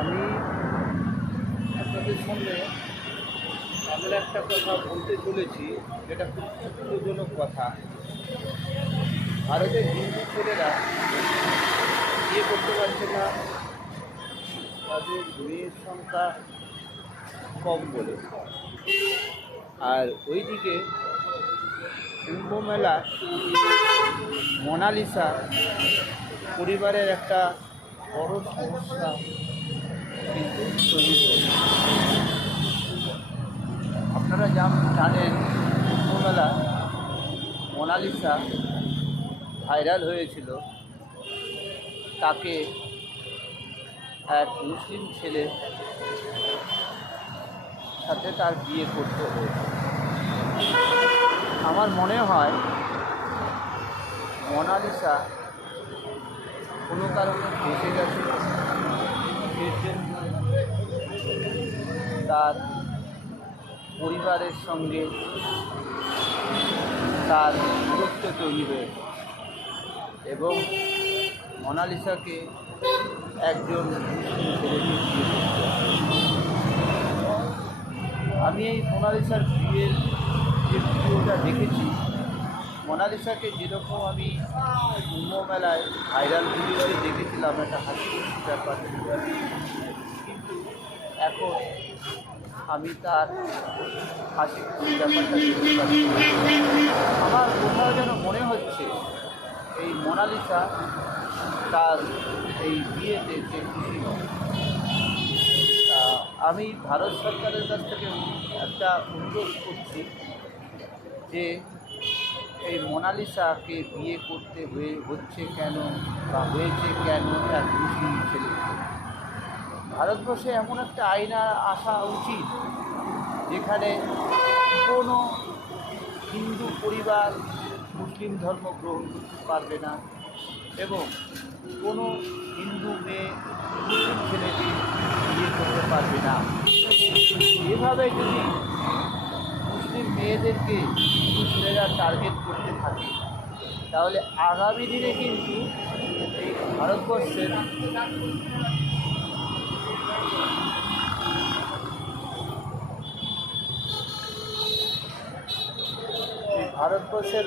আমি আপনাদের সামনে এমন একটা কথা বলতে চলেছি যেটা খুব দুঃখজনক কথা। ভারতের হিন্দু ছেলেরা বিয়ে করতে পারছে না, তাদের মেয়ের সংখ্যা কম বলে। আর ওইদিকে কুম্ভ মেলা মোনালিসা পরিবারের একটা বড় সমস্যা কিন্তু তৈরি হয়েছে। আপনারা জানেন কুম্ভমেলা মোনালিসা ভাইরাল হয়েছিল, তাকে এক মুসলিম ছেলের সাথে তার বিয়ে করতে হয়েছে। আমার মনে হয় মোনালিসা কোনো কারণে ফেঁসে গেছে, এর জন্য তার পরিবারের সঙ্গে তার দূরত্ব তৈরি হয়েছে এবং মোনালিসাকে একজন মুসলিম ছেলেকে বিয়ে করতে হয়। আমি এই মোনালিসার বিয়ের যে ভিডিওটা দেখেছি, মোনালিসাকে যেরকম আমি কুম্ভ মেলায় ভাইরাল ভিডিওতে দেখেছিলাম, একটা হাসি খুশি ব্যাপার, কিন্তু এখন আমি তার হাসি খুশি ব্যাপারটা দেখতে পাচ্ছি। আমার কোথাও যেন মনে হচ্ছে এই মোনালিসা তার এই বিয়েতে সে খুশি নয়। আমি ভারত সরকারের কাছ থেকে একটা অনুরোধ করছি যে এই মোনালিসাকে বিয়ে করতে হচ্ছে কেন বা হয়েছে কেন এক মুসলিম ছেলেকে। ভারতবর্ষে এমন একটা আইন আসা উচিত যেখানে কোনো হিন্দু পরিবার মুসলিম ধর্ম গ্রহণ করতে পারবে না এবং কোনো হিন্দু মেয়ে মুসলিম ছেলেকে বিয়ে করতে পারবে না। এভাবে যদি মুসলিম মেয়েদেরকে হিন্দু ছেলেরা টার্গেট করতে থাকে, তাহলে আগামী দিনে কিন্তু এই ভারতবর্ষের